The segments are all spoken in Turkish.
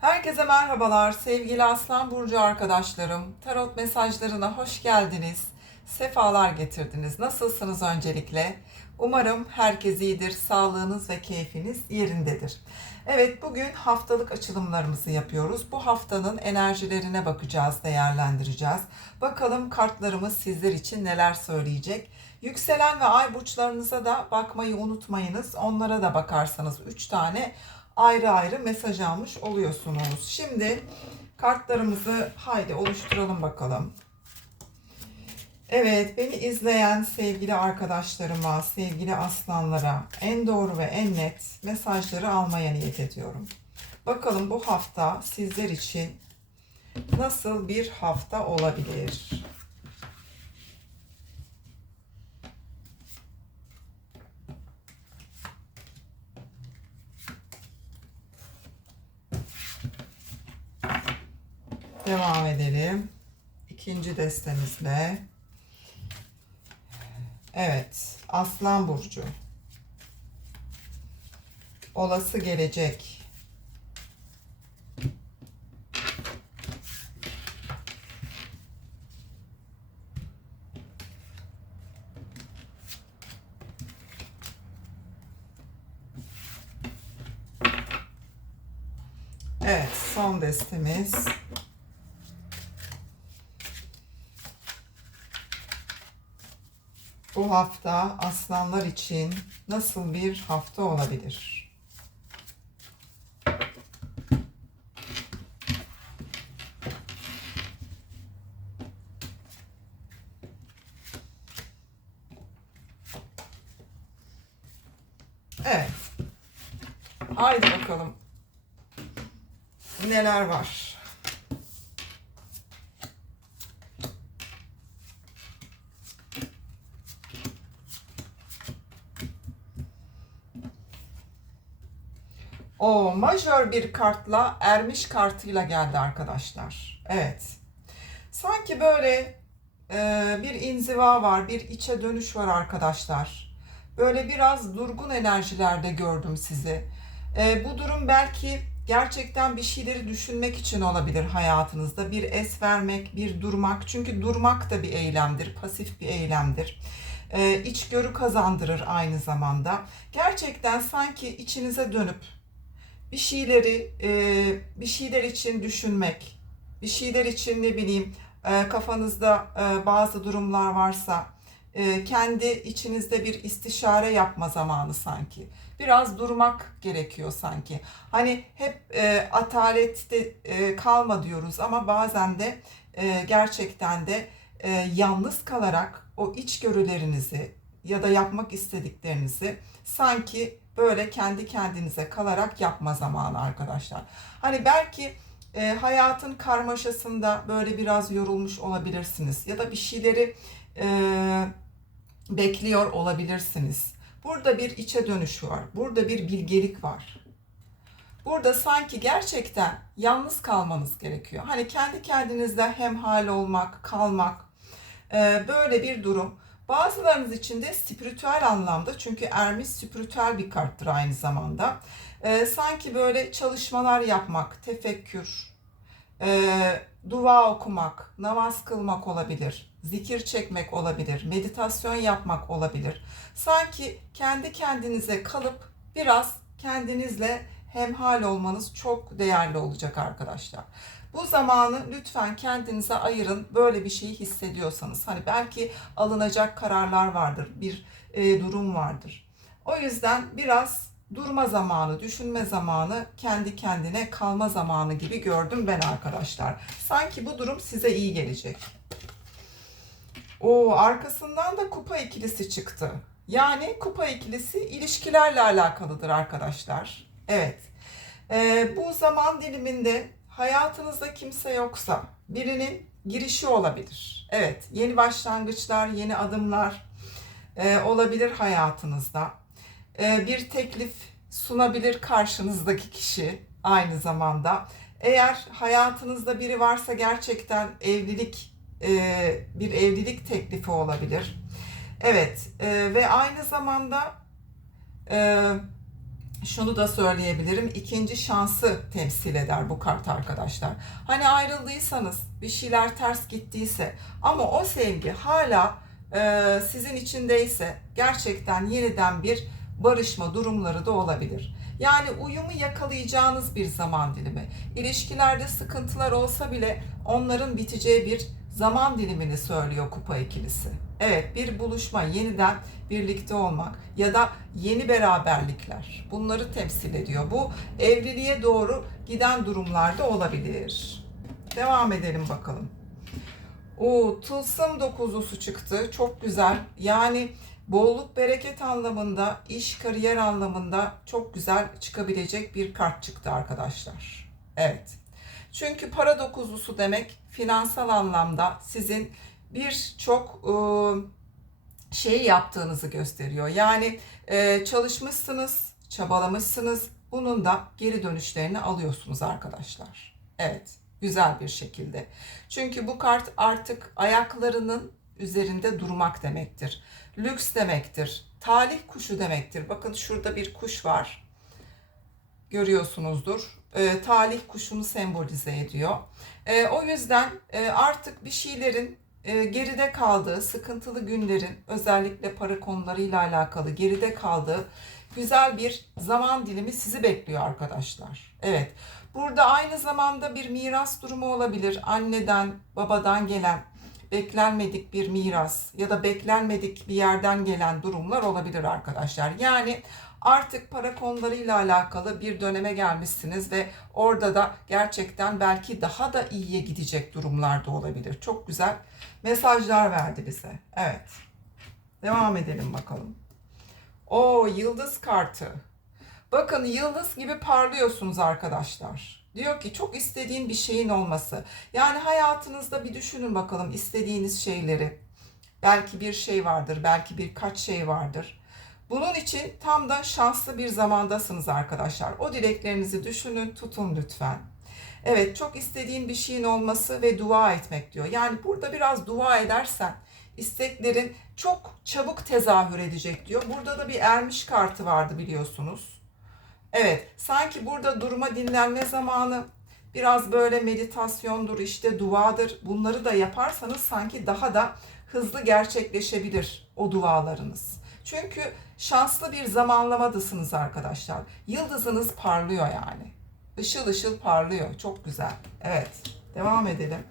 Herkese merhabalar sevgili Aslan Burcu arkadaşlarım. Tarot mesajlarına hoş geldiniz. Sefalar getirdiniz. Nasılsınız öncelikle? Umarım herkes iyidir, sağlığınız ve keyfiniz yerindedir. Evet bugün haftalık açılımlarımızı yapıyoruz. Bu haftanın enerjilerine bakacağız, değerlendireceğiz. Bakalım kartlarımız sizler için neler söyleyecek. Yükselen ve ay burçlarınıza da bakmayı unutmayınız. Onlara da bakarsanız 3 tane ayrı ayrı mesaj almış oluyorsunuz. Şimdi kartlarımızı haydi oluşturalım bakalım. Evet, beni izleyen sevgili arkadaşlarıma, sevgili aslanlara en doğru ve en net mesajları almaya niyet ediyorum. Bakalım bu hafta sizler için nasıl bir hafta olabilir? Devam edelim. İkinci destemizle. Evet, Aslan Burcu. Olası gelecek. Evet, son destemiz. Bu hafta aslanlar için nasıl bir hafta olabilir? Evet. Haydi bakalım. Neler var? O majör bir kartla ermiş kartıyla geldi arkadaşlar. Evet. Sanki böyle e, bir inziva var, bir içe dönüş var arkadaşlar. Böyle biraz durgun enerjilerde gördüm sizi. E, bu durum belki gerçekten bir şeyleri düşünmek için olabilir hayatınızda. Bir es vermek, bir durmak. Çünkü durmak da bir eylemdir, pasif bir eylemdir. E, içgörü kazandırır aynı zamanda. Gerçekten sanki içinize dönüp bir şeyleri e, bir şeyler için düşünmek, bir şeyler için ne bileyim e, kafanızda e, bazı durumlar varsa e, kendi içinizde bir istişare yapma zamanı sanki. Biraz durmak gerekiyor sanki. Hani hep e, atalette e, kalma diyoruz ama bazen de e, gerçekten de e, yalnız kalarak o içgörülerinizi ya da yapmak istediklerinizi sanki böyle kendi kendinize kalarak yapma zamanı arkadaşlar. Hani belki e, hayatın karmaşasında böyle biraz yorulmuş olabilirsiniz ya da bir şeyleri e, bekliyor olabilirsiniz. Burada bir içe dönüş var. Burada bir bilgelik var. Burada sanki gerçekten yalnız kalmanız gerekiyor. Hani kendi kendinizle hemhal olmak, kalmak e, böyle bir durum. Bazılarınız için de spiritüel anlamda çünkü ermiş spiritüel bir karttır aynı zamanda. E, sanki böyle çalışmalar yapmak, tefekkür, e, dua okumak, namaz kılmak olabilir, zikir çekmek olabilir, meditasyon yapmak olabilir. Sanki kendi kendinize kalıp biraz kendinizle hemhal olmanız çok değerli olacak arkadaşlar. Bu zamanı lütfen kendinize ayırın. Böyle bir şeyi hissediyorsanız. Hani belki alınacak kararlar vardır, bir e, durum vardır. O yüzden biraz durma zamanı, düşünme zamanı, kendi kendine kalma zamanı gibi gördüm ben arkadaşlar. Sanki bu durum size iyi gelecek. O arkasından da kupa ikilisi çıktı. Yani kupa ikilisi ilişkilerle alakalıdır arkadaşlar. Evet. Ee, bu zaman diliminde hayatınızda kimse yoksa birinin girişi olabilir. Evet, yeni başlangıçlar, yeni adımlar e, olabilir hayatınızda. E, bir teklif sunabilir karşınızdaki kişi aynı zamanda. Eğer hayatınızda biri varsa gerçekten evlilik e, bir evlilik teklifi olabilir. Evet e, ve aynı zamanda e, şunu da söyleyebilirim. ikinci şansı temsil eder bu kart arkadaşlar. Hani ayrıldıysanız, bir şeyler ters gittiyse ama o sevgi hala e, sizin içindeyse gerçekten yeniden bir barışma durumları da olabilir. Yani uyumu yakalayacağınız bir zaman dilimi. İlişkilerde sıkıntılar olsa bile onların biteceği bir zaman dilimini söylüyor kupa ikilisi. Evet bir buluşma, yeniden birlikte olmak ya da yeni beraberlikler bunları temsil ediyor. Bu evliliğe doğru giden durumlarda olabilir. Devam edelim bakalım. O tılsım dokuzlusu çıktı. Çok güzel. Yani bolluk bereket anlamında, iş kariyer anlamında çok güzel çıkabilecek bir kart çıktı arkadaşlar. Evet. Çünkü para dokuzlusu demek finansal anlamda sizin birçok e, şeyi yaptığınızı gösteriyor. Yani çalışmışsınız, çabalamışsınız. Bunun da geri dönüşlerini alıyorsunuz arkadaşlar. Evet, güzel bir şekilde. Çünkü bu kart artık ayaklarının üzerinde durmak demektir. Lüks demektir. Talih kuşu demektir. Bakın şurada bir kuş var. Görüyorsunuzdur. E, talih kuşunu sembolize ediyor. E, o yüzden e, artık bir şeylerin e, geride kaldığı, sıkıntılı günlerin özellikle para konularıyla alakalı geride kaldığı güzel bir zaman dilimi sizi bekliyor arkadaşlar. Evet. Burada aynı zamanda bir miras durumu olabilir. Anneden, babadan gelen beklenmedik bir miras ya da beklenmedik bir yerden gelen durumlar olabilir arkadaşlar. Yani artık para konularıyla alakalı bir döneme gelmişsiniz ve orada da gerçekten belki daha da iyiye gidecek durumlar da olabilir. Çok güzel mesajlar verdi bize. Evet. Devam edelim bakalım. O yıldız kartı. Bakın yıldız gibi parlıyorsunuz arkadaşlar. Diyor ki çok istediğin bir şeyin olması. Yani hayatınızda bir düşünün bakalım istediğiniz şeyleri. Belki bir şey vardır, belki birkaç şey vardır. Bunun için tam da şanslı bir zamandasınız arkadaşlar. O dileklerinizi düşünün, tutun lütfen. Evet, çok istediğin bir şeyin olması ve dua etmek diyor. Yani burada biraz dua edersen isteklerin çok çabuk tezahür edecek diyor. Burada da bir ermiş kartı vardı biliyorsunuz. Evet, sanki burada durma dinlenme zamanı, biraz böyle meditasyondur, işte duadır. Bunları da yaparsanız sanki daha da hızlı gerçekleşebilir o dualarınız. Çünkü şanslı bir zamanlamadasınız arkadaşlar. Yıldızınız parlıyor yani. Işıl ışıl parlıyor. Çok güzel. Evet. Devam edelim.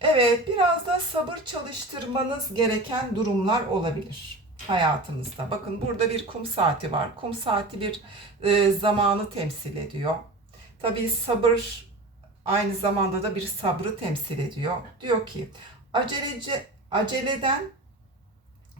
Evet, biraz da sabır çalıştırmanız gereken durumlar olabilir hayatınızda. Bakın burada bir kum saati var. Kum saati bir e, zamanı temsil ediyor. Tabii sabır aynı zamanda da bir sabrı temsil ediyor. Diyor ki acelece aceleden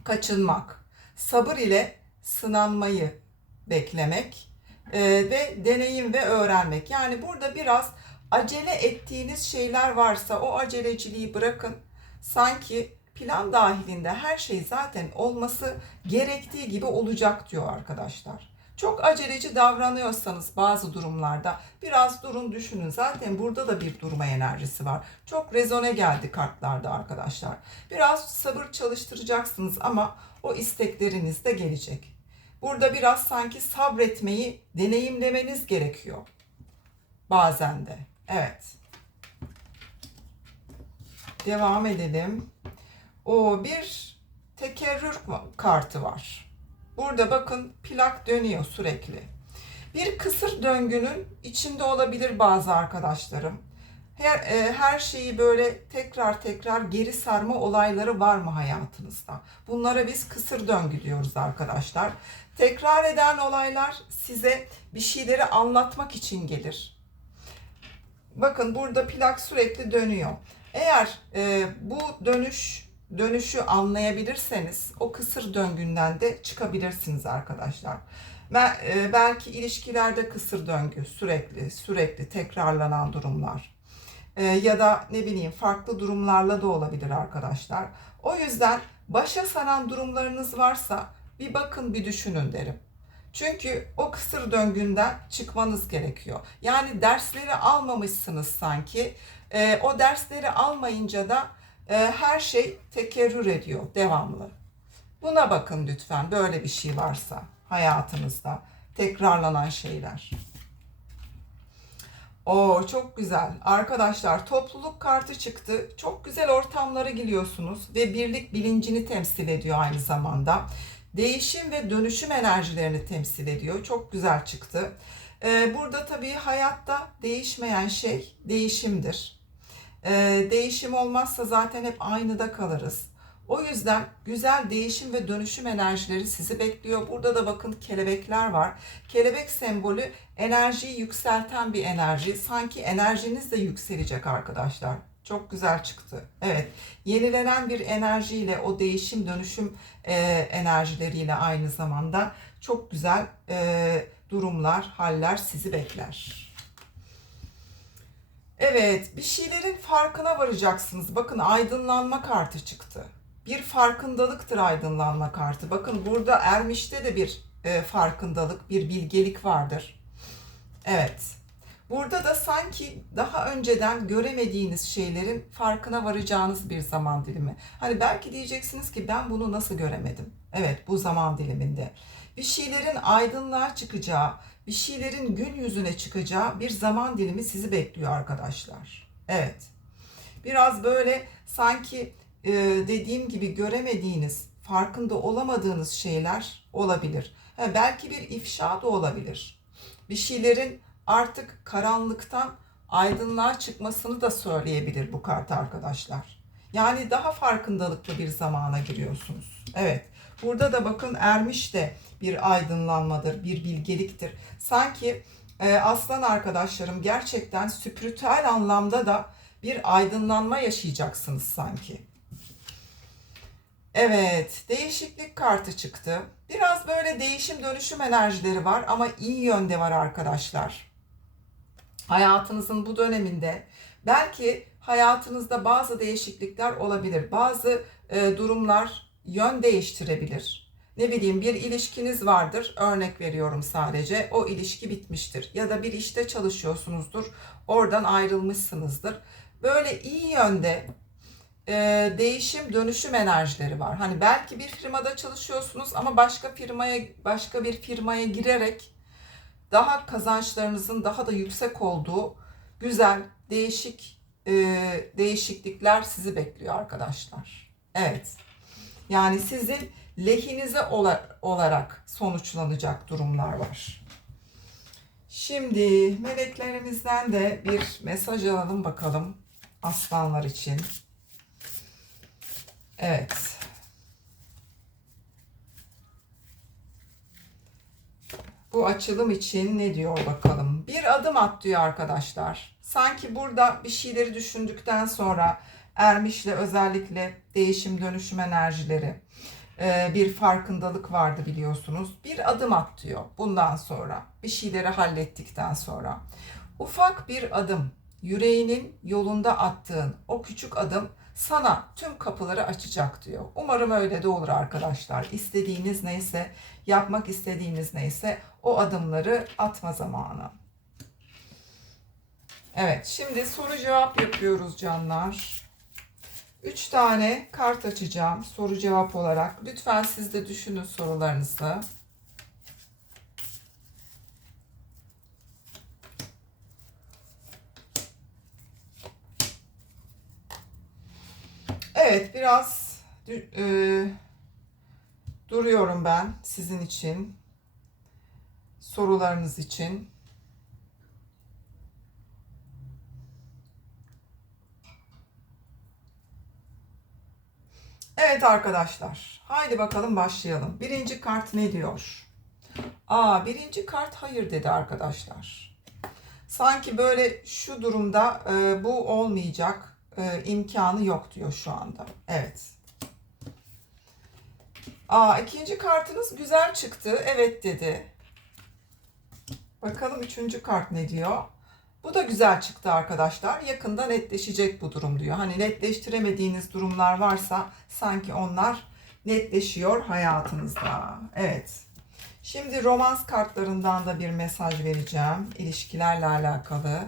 kaçınmak, sabır ile sınanmayı beklemek e, ve deneyim ve öğrenmek. Yani burada biraz acele ettiğiniz şeyler varsa o aceleciliği bırakın. Sanki plan dahilinde her şey zaten olması gerektiği gibi olacak diyor arkadaşlar. Çok aceleci davranıyorsanız bazı durumlarda biraz durun düşünün. Zaten burada da bir durma enerjisi var. Çok rezone geldi kartlarda arkadaşlar. Biraz sabır çalıştıracaksınız ama o istekleriniz de gelecek. Burada biraz sanki sabretmeyi deneyimlemeniz gerekiyor. Bazen de. Evet. Devam edelim. O bir tekerrür kartı var. Burada bakın plak dönüyor sürekli. Bir kısır döngünün içinde olabilir bazı arkadaşlarım. Her, e, her şeyi böyle tekrar tekrar geri sarma olayları var mı hayatınızda? Bunlara biz kısır döngü diyoruz arkadaşlar. Tekrar eden olaylar size bir şeyleri anlatmak için gelir. Bakın burada plak sürekli dönüyor. Eğer e, bu dönüş dönüşü anlayabilirseniz o kısır döngünden de çıkabilirsiniz arkadaşlar. E, belki ilişkilerde kısır döngü sürekli sürekli tekrarlanan durumlar e, ya da ne bileyim farklı durumlarla da olabilir arkadaşlar. O yüzden başa saran durumlarınız varsa bir bakın bir düşünün derim. Çünkü o kısır döngünden çıkmanız gerekiyor. Yani dersleri almamışsınız sanki. E, o dersleri almayınca da e, her şey tekerrür ediyor devamlı. Buna bakın lütfen böyle bir şey varsa hayatınızda. Tekrarlanan şeyler. Oo çok güzel. Arkadaşlar topluluk kartı çıktı. Çok güzel ortamlara giriyorsunuz ve birlik bilincini temsil ediyor aynı zamanda. Değişim ve dönüşüm enerjilerini temsil ediyor. Çok güzel çıktı. Ee, burada tabii hayatta değişmeyen şey değişimdir. Ee, değişim olmazsa zaten hep aynıda kalırız. O yüzden güzel değişim ve dönüşüm enerjileri sizi bekliyor. Burada da bakın kelebekler var. Kelebek sembolü enerjiyi yükselten bir enerji. Sanki enerjiniz de yükselecek arkadaşlar. Çok güzel çıktı. Evet. Yenilenen bir enerjiyle o değişim dönüşüm e, enerjileriyle aynı zamanda çok güzel e, durumlar, haller sizi bekler. Evet, bir şeylerin farkına varacaksınız. Bakın aydınlanma kartı çıktı. Bir farkındalıktır aydınlanma kartı. Bakın burada ermişte de bir e, farkındalık, bir bilgelik vardır. Evet. Burada da sanki daha önceden göremediğiniz şeylerin farkına varacağınız bir zaman dilimi. Hani belki diyeceksiniz ki ben bunu nasıl göremedim? Evet, bu zaman diliminde. Bir şeylerin aydınlığa çıkacağı, bir şeylerin gün yüzüne çıkacağı bir zaman dilimi sizi bekliyor arkadaşlar. Evet. Biraz böyle sanki e, dediğim gibi göremediğiniz, farkında olamadığınız şeyler olabilir. Ha, belki bir ifşa da olabilir. Bir şeylerin artık karanlıktan aydınlığa çıkmasını da söyleyebilir bu kart arkadaşlar. Yani daha farkındalıklı bir zamana giriyorsunuz. Evet. Burada da bakın ermiş de bir aydınlanmadır, bir bilgeliktir. Sanki e, aslan arkadaşlarım gerçekten spiritüel anlamda da bir aydınlanma yaşayacaksınız sanki. Evet, değişiklik kartı çıktı. Biraz böyle değişim dönüşüm enerjileri var ama iyi yönde var arkadaşlar. Hayatınızın bu döneminde belki hayatınızda bazı değişiklikler olabilir. Bazı e, durumlar yön değiştirebilir. Ne bileyim bir ilişkiniz vardır. Örnek veriyorum sadece. O ilişki bitmiştir. Ya da bir işte çalışıyorsunuzdur. Oradan ayrılmışsınızdır. Böyle iyi yönde e, değişim dönüşüm enerjileri var. Hani belki bir firmada çalışıyorsunuz ama başka firmaya başka bir firmaya girerek daha kazançlarınızın daha da yüksek olduğu güzel değişik e, değişiklikler sizi bekliyor arkadaşlar. Evet. Yani sizin lehinize ola, olarak sonuçlanacak durumlar var. Şimdi meleklerimizden de bir mesaj alalım bakalım aslanlar için. Evet. Bu açılım için ne diyor bakalım. Bir adım at diyor arkadaşlar. Sanki burada bir şeyleri düşündükten sonra Ermiş'le özellikle değişim dönüşüm enerjileri e, bir farkındalık vardı biliyorsunuz. Bir adım at diyor bundan sonra. Bir şeyleri hallettikten sonra. Ufak bir adım, yüreğinin yolunda attığın o küçük adım sana tüm kapıları açacak diyor. Umarım öyle de olur arkadaşlar. İstediğiniz neyse, yapmak istediğiniz neyse o adımları atma zamanı. Evet, şimdi soru cevap yapıyoruz canlar. Üç tane kart açacağım soru cevap olarak. Lütfen siz de düşünün sorularınızı. Evet, biraz e, duruyorum ben sizin için. Sorularınız için. Evet arkadaşlar. Haydi bakalım başlayalım. Birinci kart ne diyor? Aa birinci kart hayır dedi arkadaşlar. Sanki böyle şu durumda e, bu olmayacak e, imkanı yok diyor şu anda. Evet. Aa ikinci kartınız güzel çıktı. Evet dedi. Bakalım üçüncü kart ne diyor? Bu da güzel çıktı arkadaşlar. Yakında netleşecek bu durum diyor. Hani netleştiremediğiniz durumlar varsa sanki onlar netleşiyor hayatınızda. Evet. Şimdi romans kartlarından da bir mesaj vereceğim. İlişkilerle alakalı.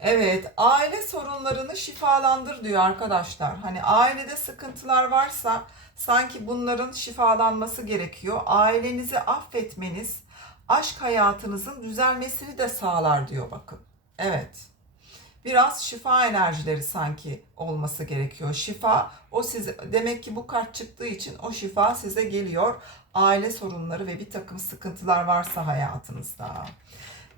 Evet, aile sorunlarını şifalandır diyor arkadaşlar. Hani ailede sıkıntılar varsa sanki bunların şifalanması gerekiyor. Ailenizi affetmeniz aşk hayatınızın düzelmesini de sağlar diyor bakın. Evet. Biraz şifa enerjileri sanki olması gerekiyor. Şifa o size demek ki bu kart çıktığı için o şifa size geliyor. Aile sorunları ve bir takım sıkıntılar varsa hayatınızda.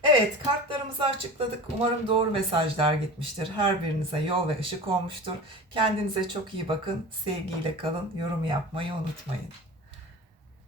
Evet, kartlarımızı açıkladık. Umarım doğru mesajlar gitmiştir. Her birinize yol ve ışık olmuştur. Kendinize çok iyi bakın. Sevgiyle kalın. Yorum yapmayı unutmayın.